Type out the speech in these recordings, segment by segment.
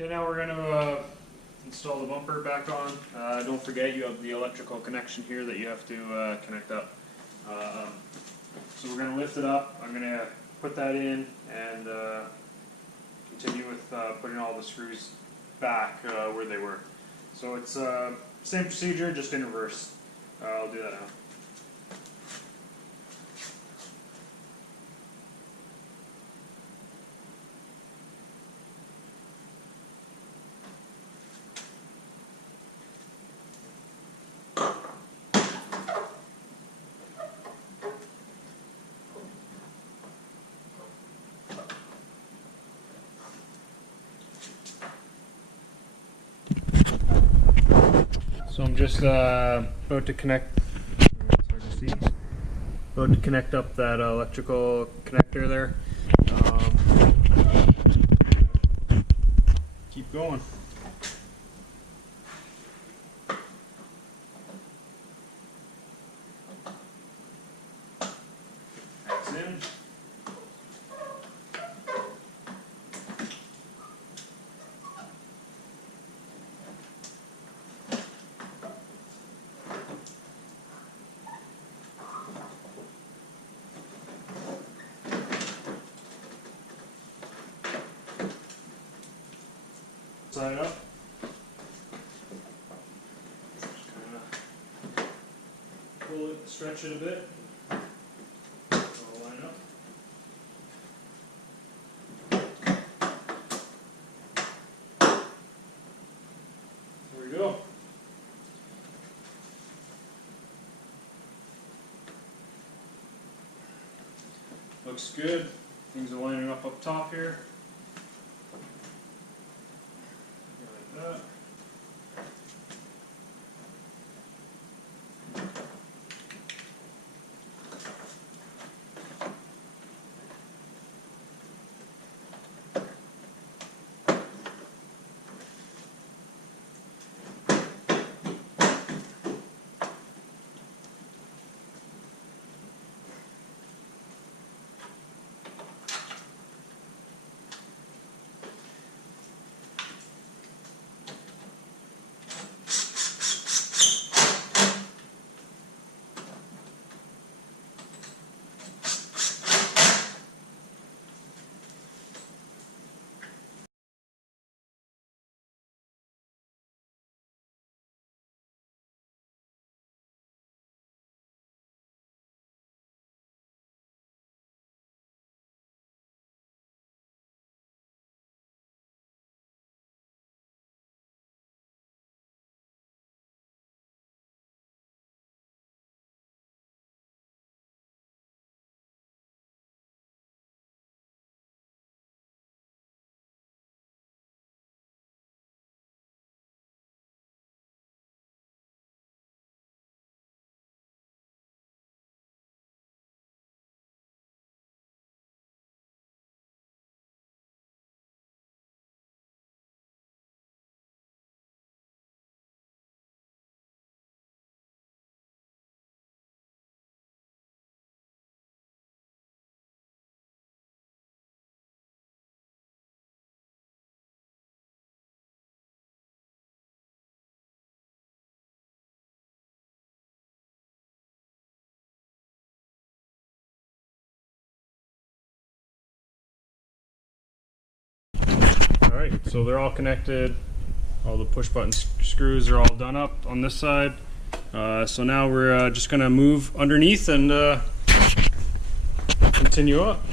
Okay, now we're going to install the bumper back on. Don't forget you have the electrical connection here that you have to connect up. So we're going to lift it up. I'm going to put that in and continue with putting all the screws back where they were. So it's same procedure, just in reverse. I'll do that now. So I'm just about to connect. It's hard to see. About to connect up that electrical connector there. Keep going. That's in. Side up. Just kind of pull it, stretch it a bit. It'll line up. There we go. Looks good. Things are lining up top here. Like that. Alright, so they're all connected. All the push button screws are all done up on this side. So now we're just going to move underneath and continue up.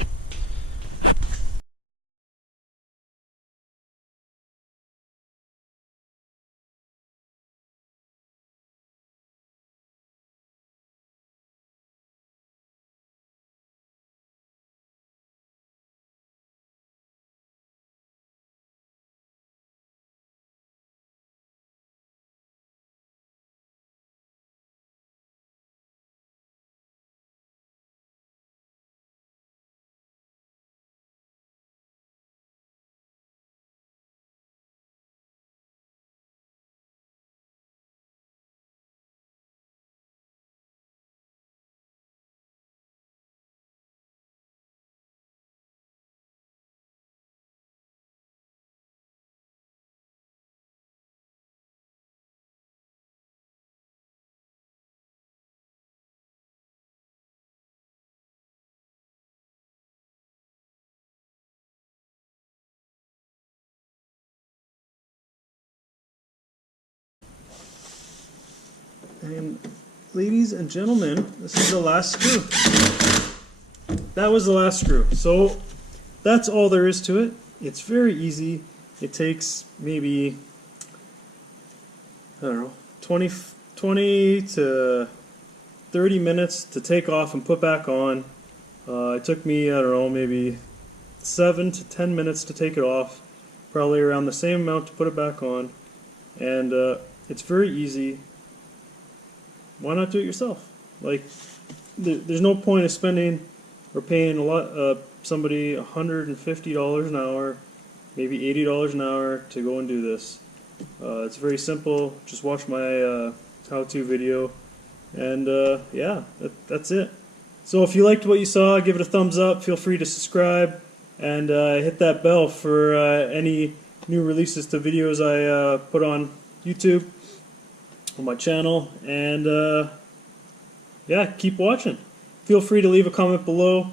And ladies and gentlemen, this is the last screw. That was the last screw. So that's all there is to it. It's very easy. It takes maybe, I don't know, 20 to 30 minutes to take off and put back on. It took me, I don't know, maybe 7 to 10 minutes to take it off. Probably around the same amount to put it back on. And it's very easy. Why not do it yourself? Like, there's no point of spending or paying somebody $150 an hour, maybe $80 an hour to go and do this. It's very simple. Just watch my how-to video, and yeah, that's it. So if you liked what you saw, give it a thumbs up. Feel free to subscribe and hit that bell for any new releases to videos I put on YouTube, on my channel, and yeah, keep watching. Feel free to leave a comment below.